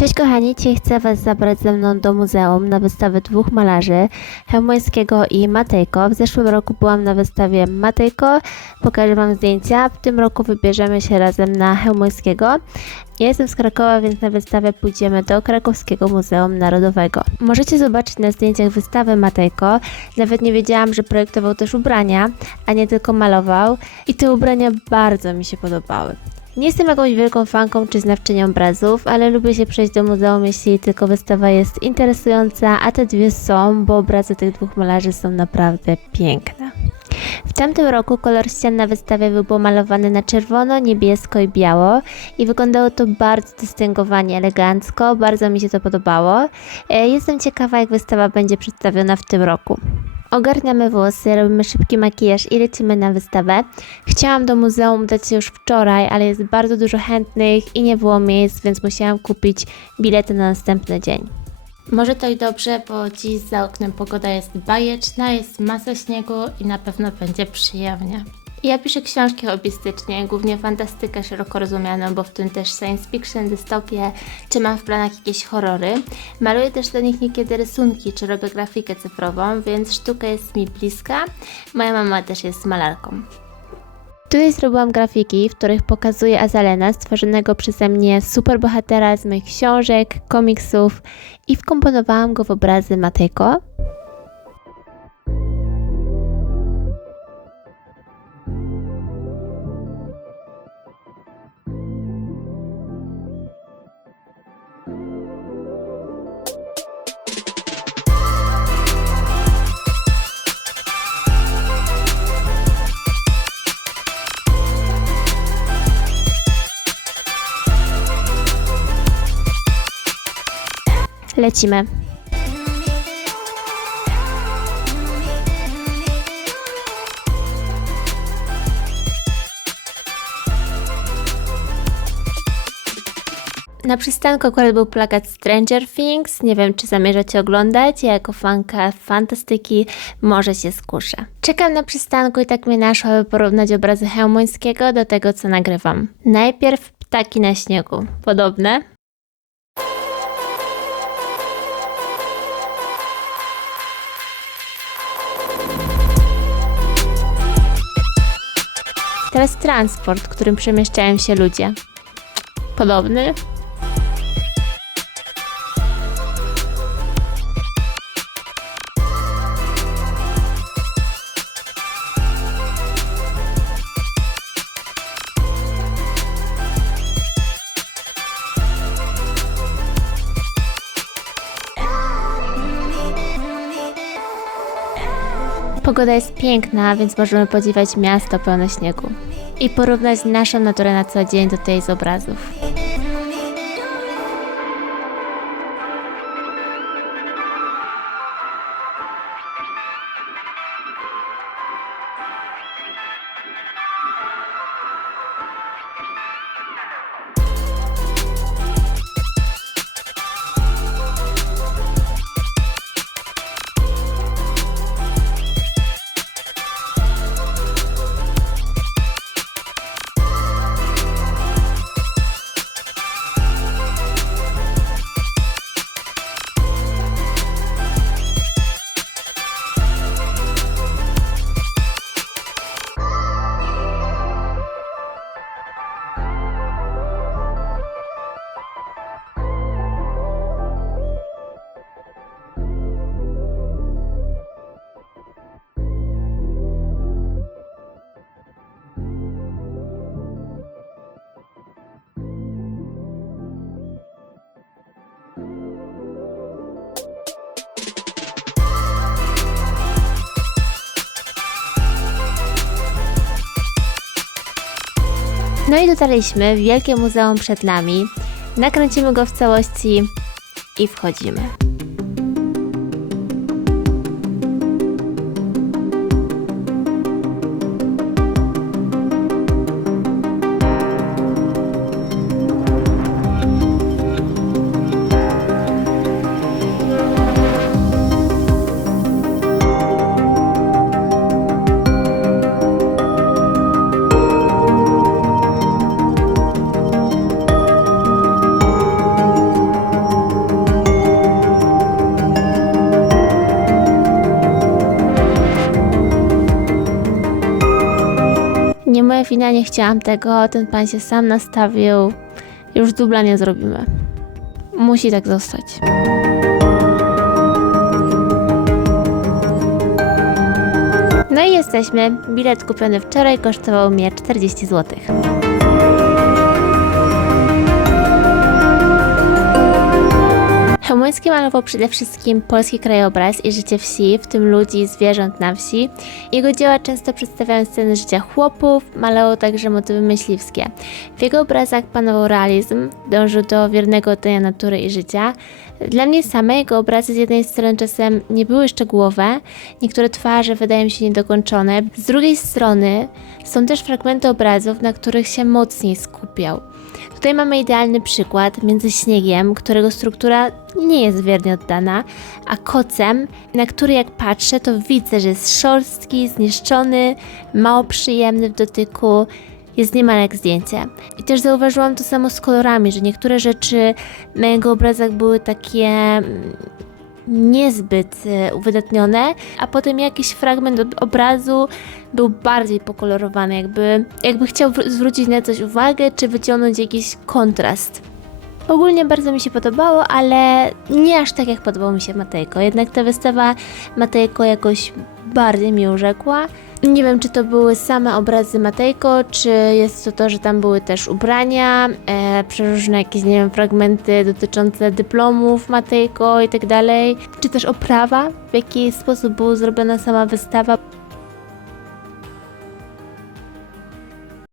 Cześć kochani, dzisiaj chcę Was zabrać ze mną do muzeum na wystawę dwóch malarzy, Chełmońskiego i Matejko. W zeszłym roku byłam na wystawie Matejko, pokażę Wam zdjęcia. W tym roku wybierzemy się razem na Chełmońskiego. Ja jestem z Krakowa, więc na wystawę pójdziemy do Krakowskiego Muzeum Narodowego. Możecie zobaczyć na zdjęciach wystawę Matejko. Nawet nie wiedziałam, że projektował też ubrania, a nie tylko malował. I te ubrania bardzo mi się podobały. Nie jestem jakąś wielką fanką czy znawczynią obrazów, ale lubię się przejść do muzeum, jeśli tylko wystawa jest interesująca, a te dwie są, bo obrazy tych dwóch malarzy są naprawdę piękne. W tamtym roku kolor ścian na wystawie był pomalowany na czerwono, niebiesko i biało i wyglądało to bardzo dystyngowanie, elegancko, bardzo mi się to podobało. E, Jestem ciekawa, jak wystawa będzie przedstawiona w tym roku. Ogarniamy włosy, robimy szybki makijaż i lecimy na wystawę. Chciałam do muzeum dać się już wczoraj, ale jest bardzo dużo chętnych i nie było miejsc, więc musiałam kupić bilety na następny dzień. Może to i dobrze, bo dziś za oknem pogoda jest bajeczna, jest masa śniegu i na pewno będzie przyjemnie. Ja piszę książki hobbystycznie, głównie fantastykę szeroko rozumianą, bo w tym też science fiction, dystopię, czy mam w planach jakieś horrory. Maluję też do nich niekiedy rysunki, czy robię grafikę cyfrową, więc sztuka jest mi bliska. Moja mama też jest malarką. Tutaj zrobiłam grafiki, w których pokazuję Azalena, stworzonego przeze mnie superbohatera z moich książek, komiksów i wkomponowałam go w obrazy Matejko. Lecimy. Na przystanku akurat był plakat Stranger Things. Nie wiem, czy zamierzacie oglądać. Ja jako fanka fantastyki może się skuszę. Czekam na przystanku i tak mnie naszło, aby porównać obrazy Chełmońskiego do tego, co nagrywam. Najpierw ptaki na śniegu. Podobne? Teraz transport, którym przemieszczają się ludzie. Podobny? Pogoda jest piękna, więc możemy podziwiać miasto pełne śniegu i porównać naszą naturę na co dzień do tej z obrazów. No i dotarliśmy, wielkie muzeum przed nami. Nakręcimy go w całości i wchodzimy. Delfina, nie chciałam tego, ten pan się sam nastawił. Już dubla nie zrobimy. Musi tak zostać. No i jesteśmy. Bilet kupiony wczoraj kosztował mnie 40 zł. Chełmoński malował przede wszystkim polski krajobraz i życie wsi, w tym ludzi i zwierząt na wsi. Jego dzieła często przedstawiają sceny życia chłopów, malował także motywy myśliwskie. W jego obrazach panował realizm, dążył do wiernego oddania natury i życia. Dla mnie same jego obrazy z jednej strony czasem nie były szczegółowe, niektóre twarze wydają się niedokończone, z drugiej strony są też fragmenty obrazów, na których się mocniej skupiał. Tutaj mamy idealny przykład między śniegiem, którego struktura nie jest wiernie oddana, a kocem, na który jak patrzę, to widzę, że jest szorstki, zniszczony, mało przyjemny w dotyku. Jest niemal jak zdjęcie. I też zauważyłam to samo z kolorami, że niektóre rzeczy na jego obrazach były takie mm, niezbyt e, uwydatnione, a potem jakiś fragment ob- obrazu był bardziej pokolorowany, jakby, jakby chciał wr- zwrócić na coś uwagę, czy wyciągnąć jakiś kontrast. Ogólnie bardzo mi się podobało, ale nie aż tak jak podobał mi się Matejko. Jednak ta wystawa Matejko jakoś bardziej mi urzekła. Nie wiem, czy to były same obrazy Matejko, czy jest to to, że tam były też ubrania, e, przeróżne jakieś, nie wiem, fragmenty dotyczące dyplomów Matejko i tak dalej, czy też oprawa, w jaki sposób była zrobiona sama wystawa.